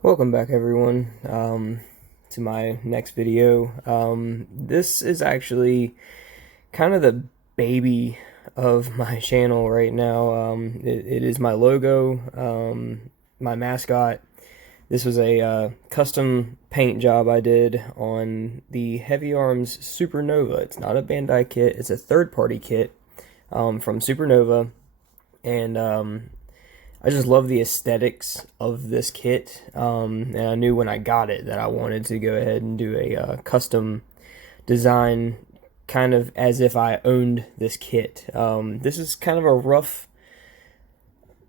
Welcome back, everyone, to my next video. This is actually kind of the baby of my channel right now. It is my logo, my mascot. This was a custom paint job I did on the Heavy Arms Supernova. It's not a Bandai kit, it's a third-party kit from Supernova, and I just love the aesthetics of this kit, and I knew when I got it that I wanted to go ahead and do a custom design, kind of as if I owned this kit. This is kind of a rough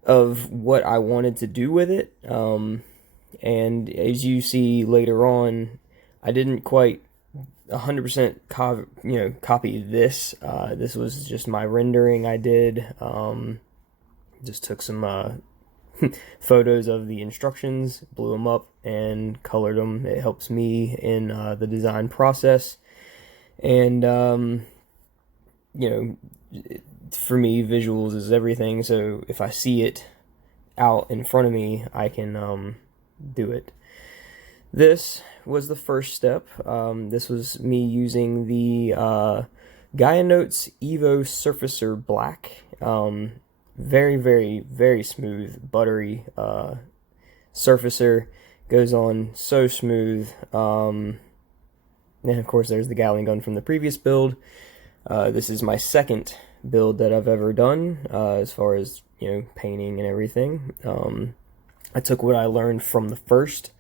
of what I wanted to do with it, and as you see later on, I didn't quite 100% copy this. This was just my rendering I did. Just took some photos of the instructions, blew them up, and colored them. It helps me in the design process. And, for me, visuals is everything. So if I see it out in front of me, I can do it. This was the first step. This was me using the Gaia Notes Evo Surfacer Black. Very, very, very smooth, buttery surfacer. Goes on so smooth. And of course, there's the Gatling gun from the previous build. This is my second build that I've ever done as far as painting and everything. I took what I learned from the first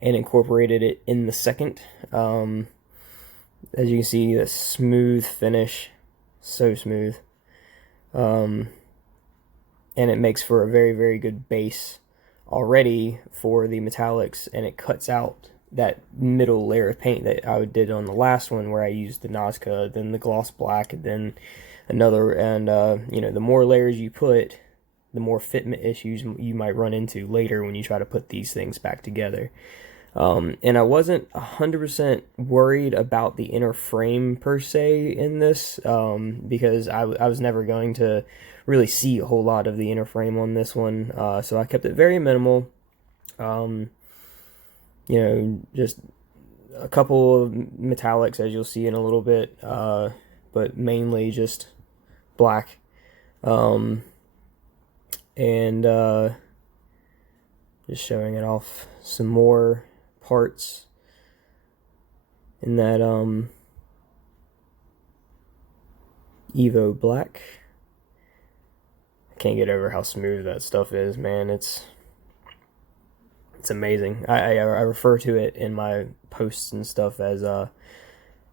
and incorporated it in the second. As you can see, the smooth finish, so smooth. And it makes for a very, very good base already for the metallics, and it cuts out that middle layer of paint that I did on the last one, where I used the Nazca, then the gloss black, then another, and the more layers you put, the more fitment issues you might run into later when you try to put these things back together. And I wasn't 100% worried about the inner frame per se in this, because I was never going to really see a whole lot of the inner frame on this one, so I kept it very minimal. Just a couple of metallics, as you'll see in a little bit, but mainly just black. And just showing it off some more parts in that Evo black. I can't get over how smooth that stuff is, man. It's amazing. I refer to it in my posts and stuff as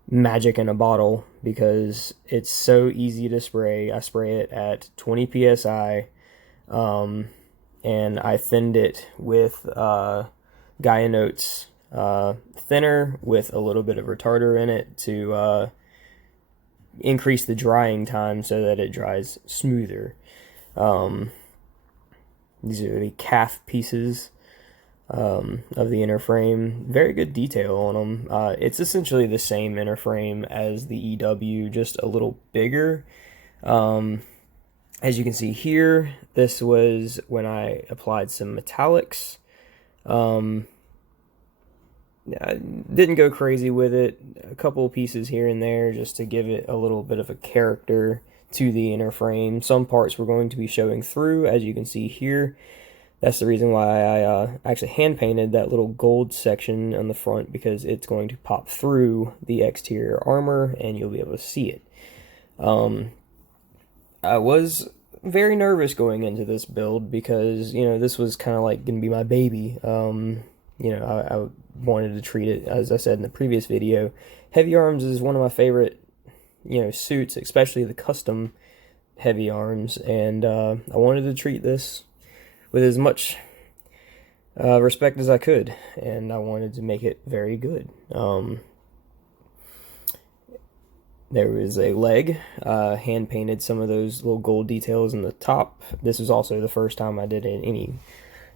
magic in a bottle, because it's so easy to spray. I spray it at 20 psi, and I thinned it with Gaia Notes thinner with a little bit of retarder in it to increase the drying time so that it dries smoother. These are the calf pieces of the inner frame. Very good detail on them. It's essentially the same inner frame as the EW, just a little bigger. As you can see here, this was when I applied some metallics. I didn't go crazy with it. A couple of pieces here and there just to give it a little bit of a character to the inner frame. Some parts were going to be showing through, as you can see here. That's the reason why I actually hand painted that little gold section on the front, because it's going to pop through the exterior armor and you'll be able to see it. I was very nervous going into this build because, this was kind of like going to be my baby. I wanted to treat it, as I said in the previous video. Heavy Arms is one of my favorite, suits, especially the custom Heavy Arms, and I wanted to treat this with as much respect as I could, and I wanted to make it very good. There was a leg, hand painted some of those little gold details in the top. This was also the first time I did any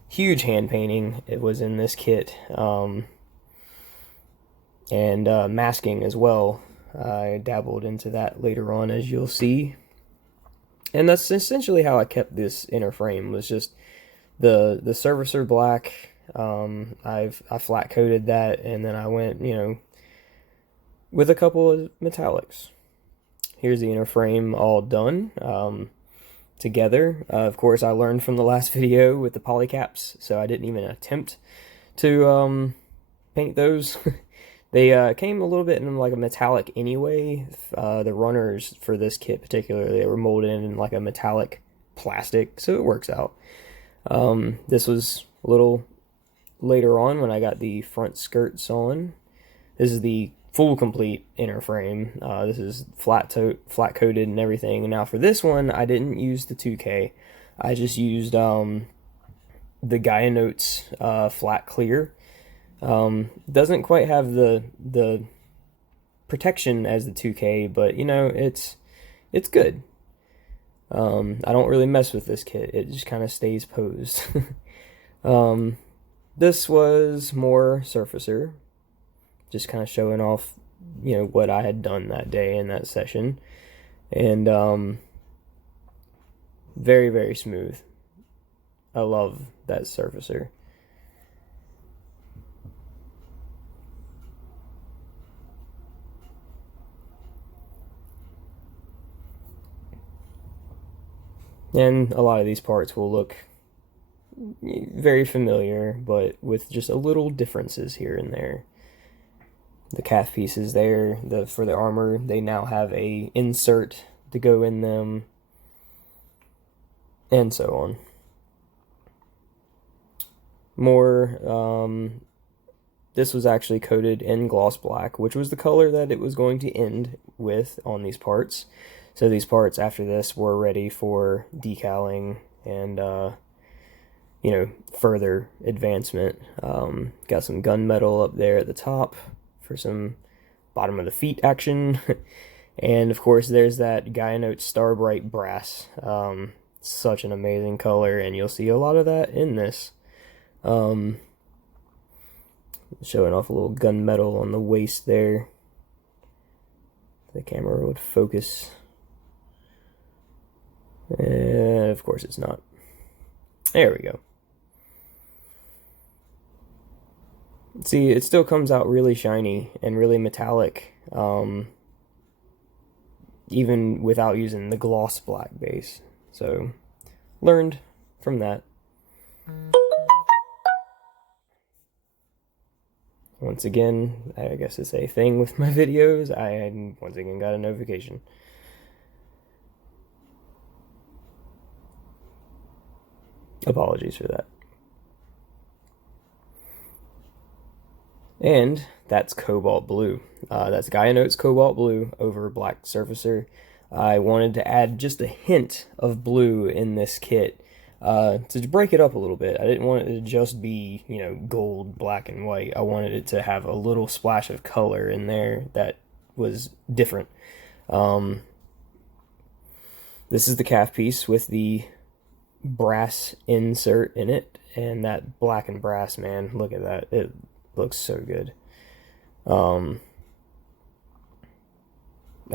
huge hand painting. It was in this kit, and masking as well. I dabbled into that later on, as you'll see. And that's essentially how I kept this inner frame, was just the Surfacer black, I flat coated that, and then I went, with a couple of metallics. Here's the inner frame all done together. Of course, I learned from the last video with the polycaps, so I didn't even attempt to paint those. They came a little bit in like a metallic anyway. The runners for this kit particularly, they were molded in like a metallic plastic, so it works out. This was a little later on when I got the front skirts on. This is the full complete inner frame. This is flat coated and everything. And now for this one, I didn't use the 2K. I just used the Gaia Notes flat clear. Doesn't quite have the protection as the 2K, but it's good. I don't really mess with this kit. It just kind of stays posed. This was more surfacer, just kind of showing off, what I had done that day in that session. And very, very smooth. I love that surfacer. And a lot of these parts will look very familiar, but with just a little differences here and there. The calf pieces there, for the armor, they now have a insert to go in them, and so on. More, this was actually coated in gloss black, which was the color that it was going to end with on these parts. So these parts after this were ready for decaling and, further advancement. Got some gunmetal up there at the top for some bottom of the feet action. And of course there's that Gaia Notes Starbright brass. Such an amazing color, and you'll see a lot of that in this. Showing off a little gunmetal on the waist there. The camera would focus. And of course it's not. There we go. See, it still comes out really shiny and really metallic, even without using the gloss black base. So, learned from that. Once again, I guess it's a thing with my videos, I once again got a notification. Apologies for that. And that's Cobalt Blue. That's Gaia Notes Cobalt Blue over Black Surfacer. I wanted to add just a hint of blue in this kit to break it up a little bit. I didn't want it to just be, gold, black, and white. I wanted it to have a little splash of color in there that was different. This is the calf piece with the brass insert in it, and that black and brass, man, look at that. It looks so good. I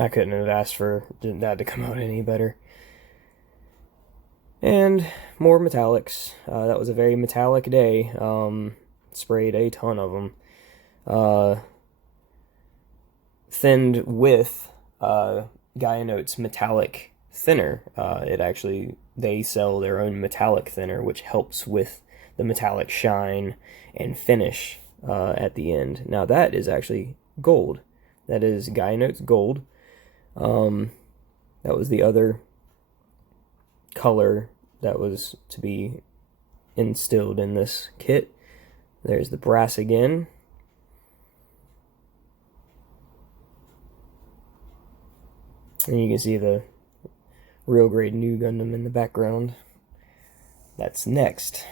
couldn't have asked for that to come out any better. And more metallics. That was a very metallic day. Sprayed a ton of them. Thinned with Gaia Notes metallic thinner. They sell their own metallic thinner, which helps with the metallic shine and finish at the end. Now that is actually gold. That is Gaia Notes Gold. That was the other color that was to be instilled in this kit. There's the brass again. And you can see the real grade Nu Gundam in the background. That's next.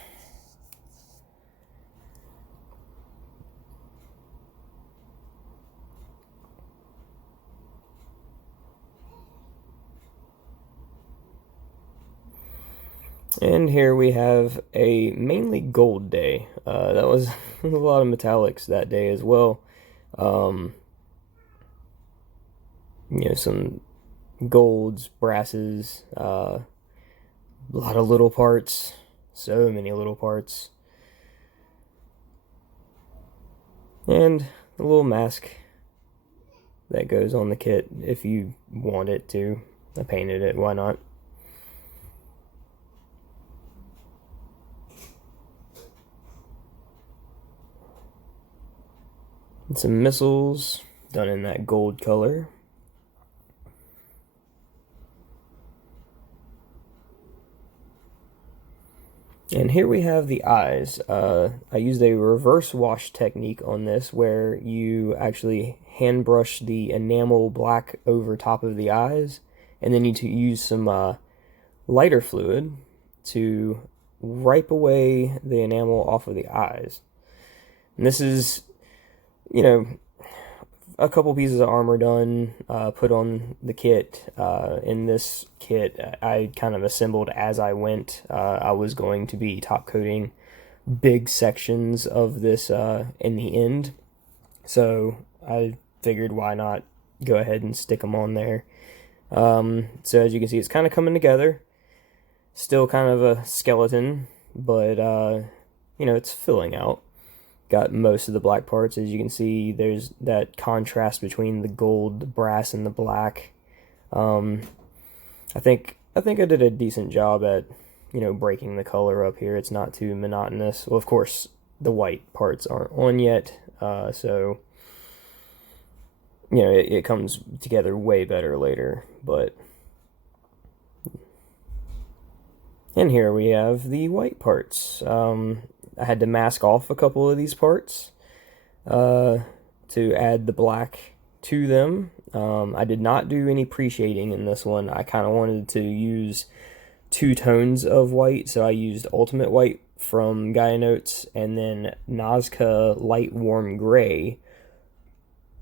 And here we have a mainly gold day. That was a lot of metallics that day as well. Some golds, brasses, a lot of little parts, so many little parts. And a little mask that goes on the kit if you want it to. I painted it, why not? And some missiles done in that gold color. And here we have the eyes. I used a reverse wash technique on this where you actually hand brush the enamel black over top of the eyes, and then you need to use some lighter fluid to wipe away the enamel off of the eyes. And this is, you know, a couple pieces of armor done, put on the kit. In this kit, I kind of assembled as I went. I was going to be top coating big sections of this in the end, so I figured why not go ahead and stick them on there. So as you can see, it's kind of coming together. Still kind of a skeleton, but you know, it's filling out. Got most of the black parts. As you can see, there's that contrast between the gold, the brass, and the black. I think I did a decent job at, you know, breaking the color up here. It's not too monotonous. Well, of course, the white parts aren't on yet, so you know, it comes together way better later. But and here we have the white parts. I had to mask off a couple of these parts to add the black to them. I did not do any pre-shading in this one. I kind of wanted to use two tones of white, so I used Ultimate White from Gaia Notes and then Nazca Light Warm Gray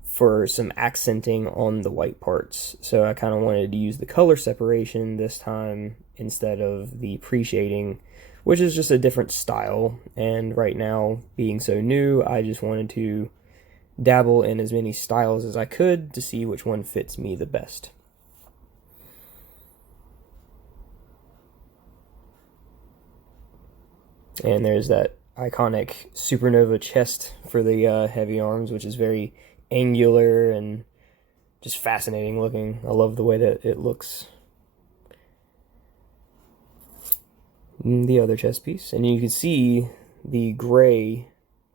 for some accenting on the white parts. So I kind of wanted to use the color separation this time instead of the pre-shading, which is just a different style. And right now, being so new, I just wanted to dabble in as many styles as I could to see which one fits me the best. And there's that iconic supernova chest for the heavy arms, which is very angular and just fascinating looking. I love the way that it looks. The other chest piece, and you can see the gray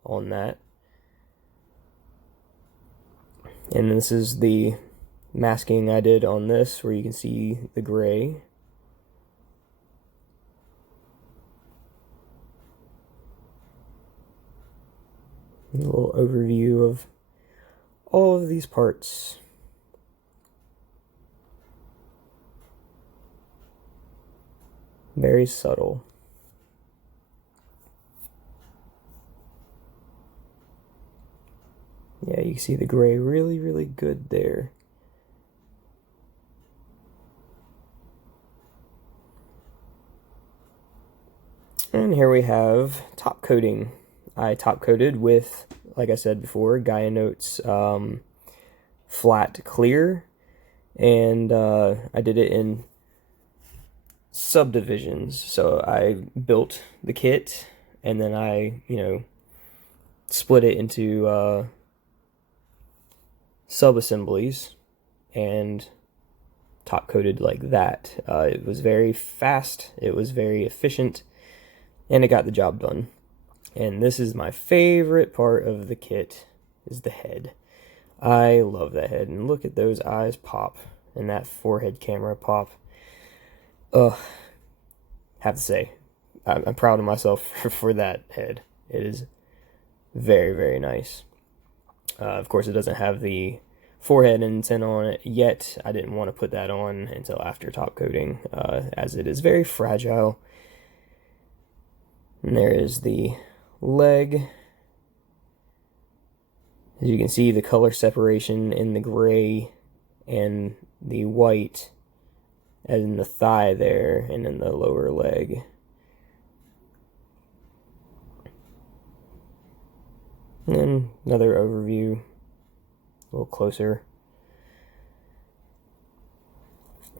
on that. And this is the masking I did on this, where you can see the gray. A little overview of all of these parts. Very subtle. Yeah, you can see the gray really, really good there. And here we have top coating. I top coated with, like I said before, Gaia Notes flat clear, and I did it in subdivisions. So I built the kit, and then I, you know, split it into sub-assemblies and top coated like that. It was very fast, it was very efficient, and it got the job done. And this is my favorite part of the kit, is the head. I love that head, and look at those eyes pop, and that forehead camera pop. Ugh, have to say, I'm proud of myself for that head. It is very, very nice. Of course, it doesn't have the forehead antenna on it yet. I didn't want to put that on until after top coating, as it is very fragile. And there is the leg. As you can see, the color separation in the gray and the white, as in the thigh there, and in the lower leg. And then another overview, a little closer.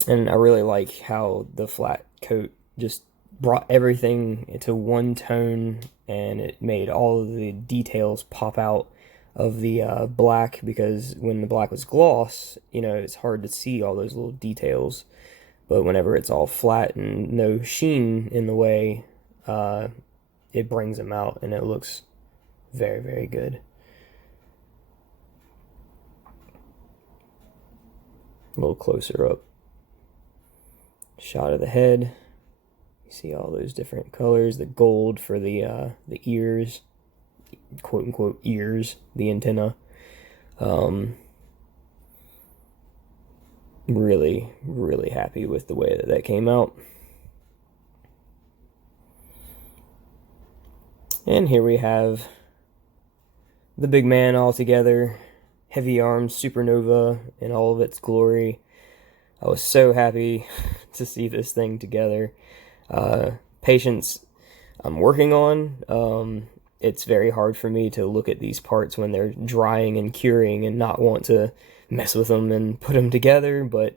And I really like how the flat coat just brought everything into one tone, and it made all of the details pop out of the black, because when the black was gloss, you know, it's hard to see all those little details. But whenever it's all flat and no sheen in the way, it brings them out and it looks very, very good. A little closer up shot of the head. You see all those different colors, the gold for the ears, quote unquote ears, the antenna. Really, really happy with the way that that came out. And here we have the big man all together, Heavy Arms Supernova in all of its glory. I was so happy to see this thing together. Patience I'm working on. It's very hard for me to look at these parts when they're drying and curing and not want to mess with them and put them together, but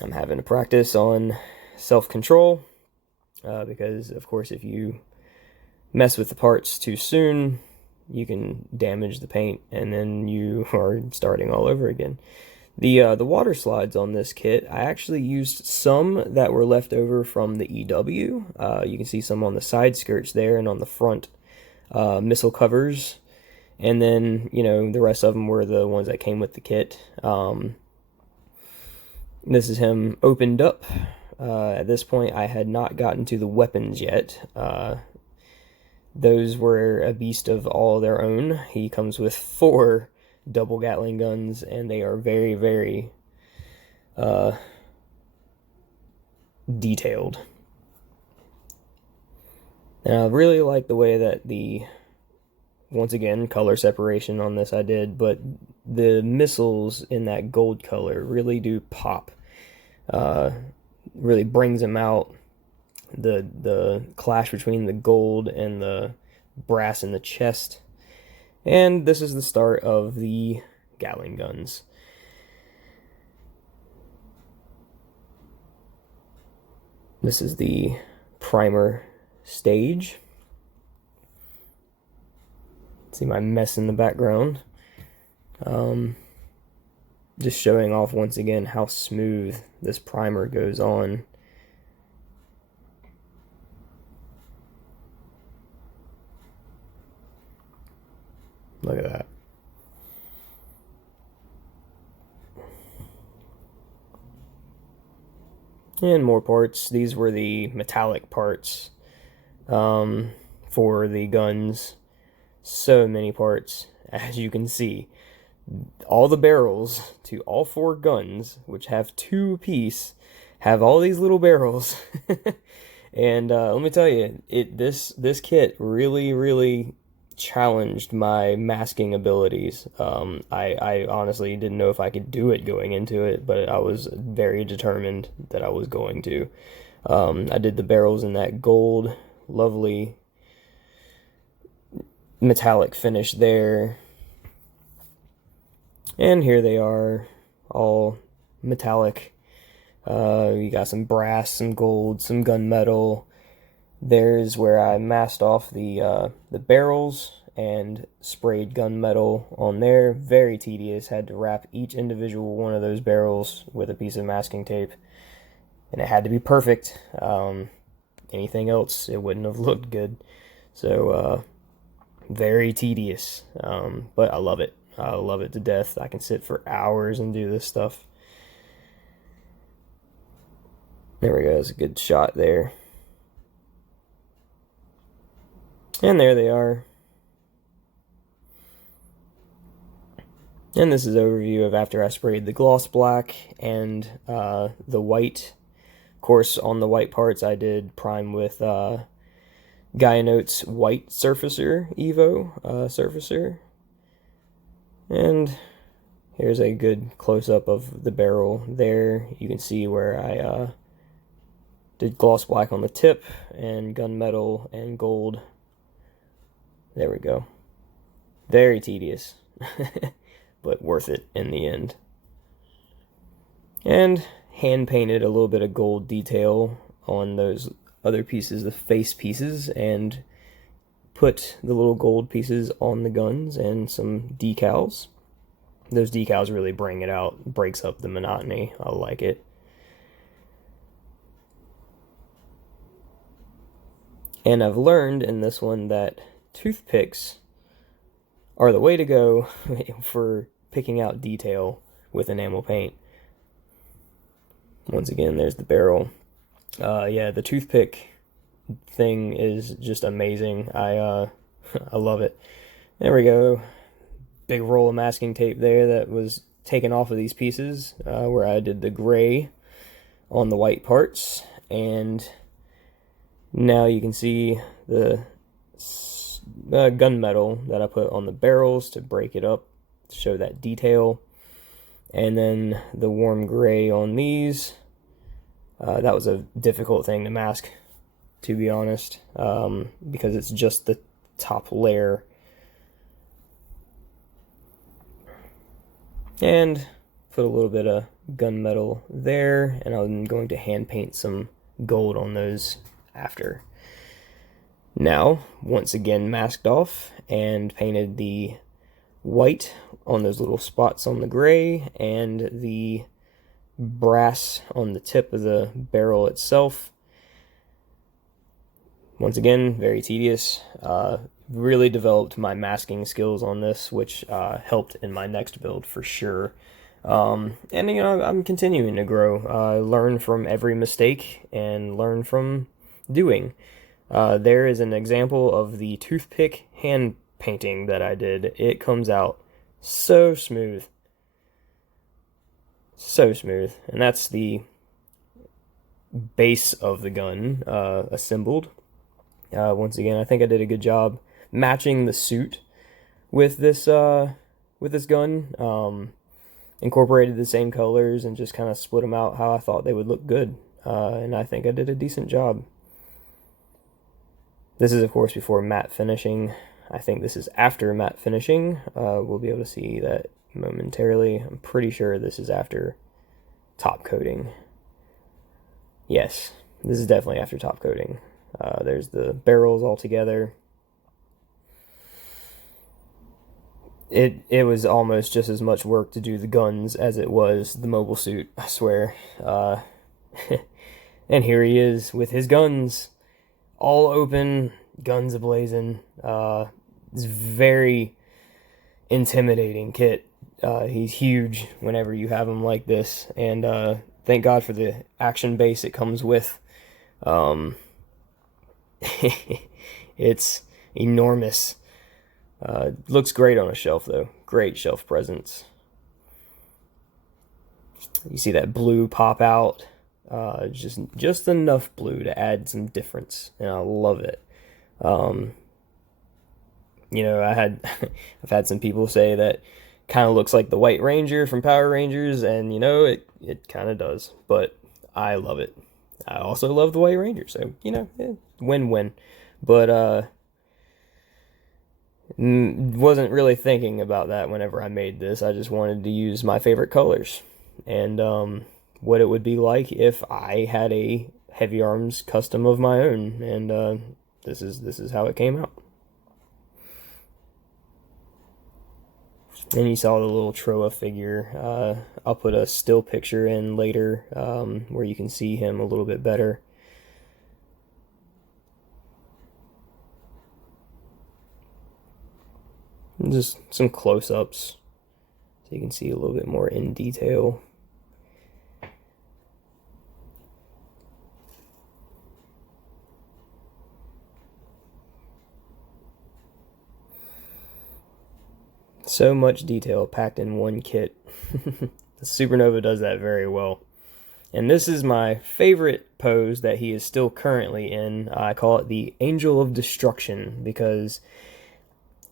I'm having to practice on self-control, because of course if you mess with the parts too soon, you can damage the paint and then you are starting all over again. The water slides on this kit, I actually used some that were left over from the EW. You can see some on the side skirts there and on the front missile covers. And then, you know, the rest of them were the ones that came with the kit. This is him opened up. At this point, I had not gotten to the weapons yet. Those were a beast of all their own. He comes with 4 double Gatling guns, and they are very, very detailed. And I really like the way that once again, color separation on this I did, but the missiles in that gold color really do pop. Really brings them out. The clash between the gold and the brass in the chest. And this is the start of the Gatling guns. This is the primer stage. See my mess in the background. Just showing off once again how smooth this primer goes on. Look at that. And more parts. These were the metallic parts for the guns. So many parts, as you can see. All the barrels to all 4 guns, which have 2 apiece, have all these little barrels. And let me tell you, this kit really challenged my masking abilities. I honestly didn't know if I could do it going into it, but I was very determined that I was going to. I did the barrels in that gold, lovely metallic finish there. And here they are, all metallic. You got some brass, some gold, some gunmetal. There's where I masked off the barrels and sprayed gunmetal on there. Very tedious. Had to wrap each individual one of those barrels with a piece of masking tape, and it had to be perfect. Anything else, it wouldn't have looked good. So very tedious, but I love it. I love it to death. I can sit for hours and do this stuff. There we go. That's a good shot there. And there they are. And this is an overview of after I sprayed the gloss black and the white. Of course, on the white parts, I did prime with Gaia Notes White Surfacer, Evo Surfacer. And here's a good close-up of the barrel there. You can see where I did gloss black on the tip and gunmetal and gold. There we go. Very tedious, but worth it in the end. And hand-painted a little bit of gold detail on those other pieces, the face pieces, and put the little gold pieces on the guns and some decals. Those decals really bring it out, breaks up the monotony. I like it. And I've learned in this one that toothpicks are the way to go for picking out detail with enamel paint. Once again, there's the barrel. Yeah, the toothpick thing is just amazing. I I love it. There we go. Big roll of masking tape there that was taken off of these pieces where I did the gray on the white parts, and now you can see the gunmetal that I put on the barrels to break it up, to show that detail, and then the warm gray on these. That was a difficult thing to mask, to be honest, because it's just the top layer. And put a little bit of gunmetal there, and I'm going to hand paint some gold on those after. Now, once again masked off and painted the white on those little spots on the gray and the brass on the tip of the barrel itself. Once again, very tedious. Really developed my masking skills on this, which helped in my next build for sure. And you know, I'm continuing to grow, learn from every mistake and learn from doing. There is an example of the toothpick hand painting that I did. It comes out so smooth. So smooth. And that's the base of the gun assembled. Once again, I think I did a good job matching the suit with this gun. Incorporated the same colors and just kind of split them out how I thought they would look good. And I think I did a decent job. This is, of course, before matte finishing. I think this is after matte finishing. We'll be able to see that momentarily. I'm pretty sure this is after top coating. Yes, this is definitely after top coating. There's the barrels all together. It was almost just as much work to do the guns as it was the mobile suit, I swear. And here he is with his guns all open, guns ablazing. It's very intimidating kit. He's huge whenever you have him like this, and thank God for the action base it comes with. It's enormous. Looks great on a shelf though. Great shelf presence. You see that blue pop out. Just enough blue to add some difference, and I love it. You know, I've had some people say that kind of looks like the White Ranger from Power Rangers, and you know, it kind of does, but I love it. I also love the White Ranger, so you know, win-win. But wasn't really thinking about that whenever I made this. I just wanted to use my favorite colors, and what it would be like if I had a Heavy Arms custom of my own, and this is how it came out. And you saw the little Troa figure. I'll put a still picture in later where you can see him a little bit better. And just some close-ups so you can see a little bit more in detail. So much detail packed in one kit. The Supernova does that very well. And this is my favorite pose that he is still currently in. I call it the Angel of Destruction because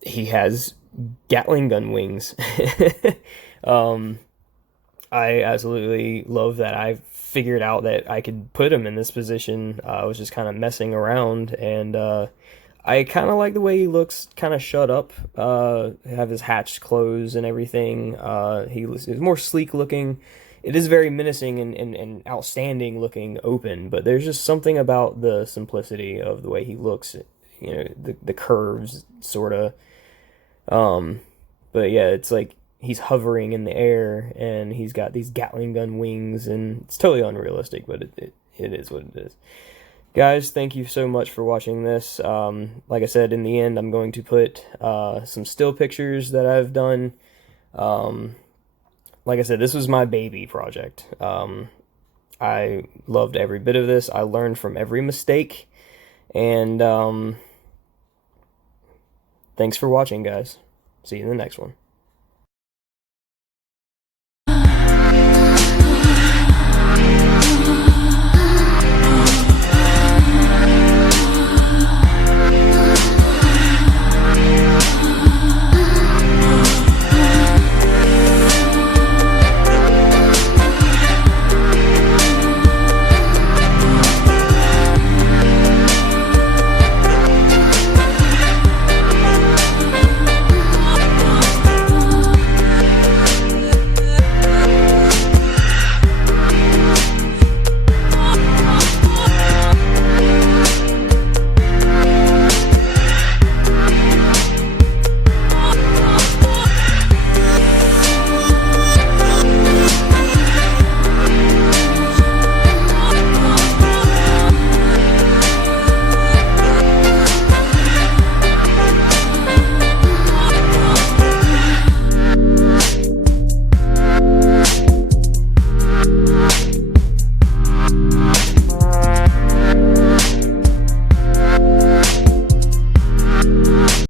he has Gatling gun wings. I absolutely love that I figured out that I could put him in this position. I was just kind of messing around, and I kind of like the way he looks, kind of shut up, have his hatch closed and everything. He's more sleek looking. It is very menacing and outstanding looking open, but there's just something about the simplicity of the way he looks. you know, the curves sort of. But yeah, it's like he's hovering in the air and he's got these Gatling gun wings, and it's totally unrealistic, but it is what it is. Guys, thank you so much for watching this. Like I said, in the end, I'm going to put some still pictures that I've done. Like I said, this was my baby project. I loved every bit of this. I learned from every mistake. And thanks for watching, guys. See you in the next one.